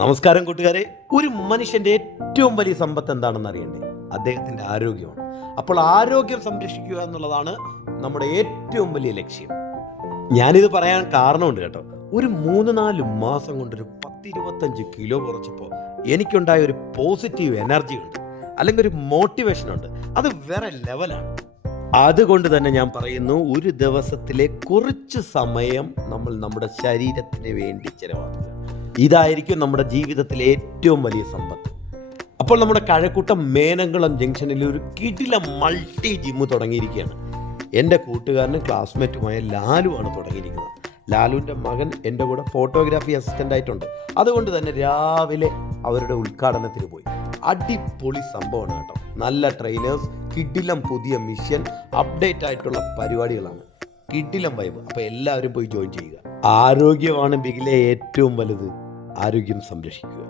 നമസ്കാരം കൂട്ടുകാരെ. ഒരു മനുഷ്യൻ്റെ ഏറ്റവും വലിയ സമ്പത്ത് എന്താണെന്ന് അറിയണ്ടേ? അദ്ദേഹത്തിൻ്റെ ആരോഗ്യമാണ്. അപ്പോൾ ആരോഗ്യം സംരക്ഷിക്കുക എന്നുള്ളതാണ് നമ്മുടെ ഏറ്റവും വലിയ ലക്ഷ്യം. ഞാനിത് പറയാൻ കാരണമുണ്ട് കേട്ടോ. ഒരു 3-4 മാസം കൊണ്ടൊരു 10-25 കിലോ കുറച്ചപ്പോൾ എനിക്കുണ്ടായ ഒരു പോസിറ്റീവ് എനർജി ഉണ്ട്, അല്ലെങ്കിൽ ഒരു മോട്ടിവേഷൻ ഉണ്ട്. അത് വേറെ ലെവലാണ്. അതുകൊണ്ട് തന്നെ ഞാൻ പറയുന്നു, ഒരു ദിവസത്തിലെ കുറച്ച് സമയം നമ്മൾ നമ്മുടെ ശരീരത്തിന് വേണ്ടി ചിലവാക്കുക. ഇതായിരിക്കും നമ്മുടെ ജീവിതത്തിലെ ഏറ്റവും വലിയ സമ്പത്ത്. അപ്പോൾ നമ്മുടെ കഴക്കൂട്ടം മേനംകുളം ജംഗ്ഷനിൽ ഒരു കിടില മൾട്ടി ജിമ്മ് തുടങ്ങിയിരിക്കുകയാണ്. എൻ്റെ കൂട്ടുകാരനും ക്ലാസ്മേറ്റുമായ ലാലുവാണ് തുടങ്ങിയിരിക്കുന്നത്. ലാലുവിൻ്റെ മകൻ എൻ്റെ കൂടെ ഫോട്ടോഗ്രാഫി അസിസ്റ്റൻ്റ് ആയിട്ടുണ്ട്. അതുകൊണ്ട് തന്നെ രാവിലെ അവരുടെ ഉദ്ഘാടനത്തിന് പോയി. അടിപൊളി സംഭവമാണ് കേട്ടോ. നല്ല ട്രെയിനേഴ്സ്, കിടിലം പുതിയ മിഷൻ, അപ്ഡേറ്റ് ആയിട്ടുള്ള പരിപാടികളാണ്. കിടിലം വൈബ്. അപ്പോൾ എല്ലാവരും പോയി ജോയിൻ ചെയ്യുക. ആരോഗ്യമാണ് ബിഗിലെ ഏറ്റവും വലുത്. ആരോഗ്യം സംരക്ഷിക്കുക.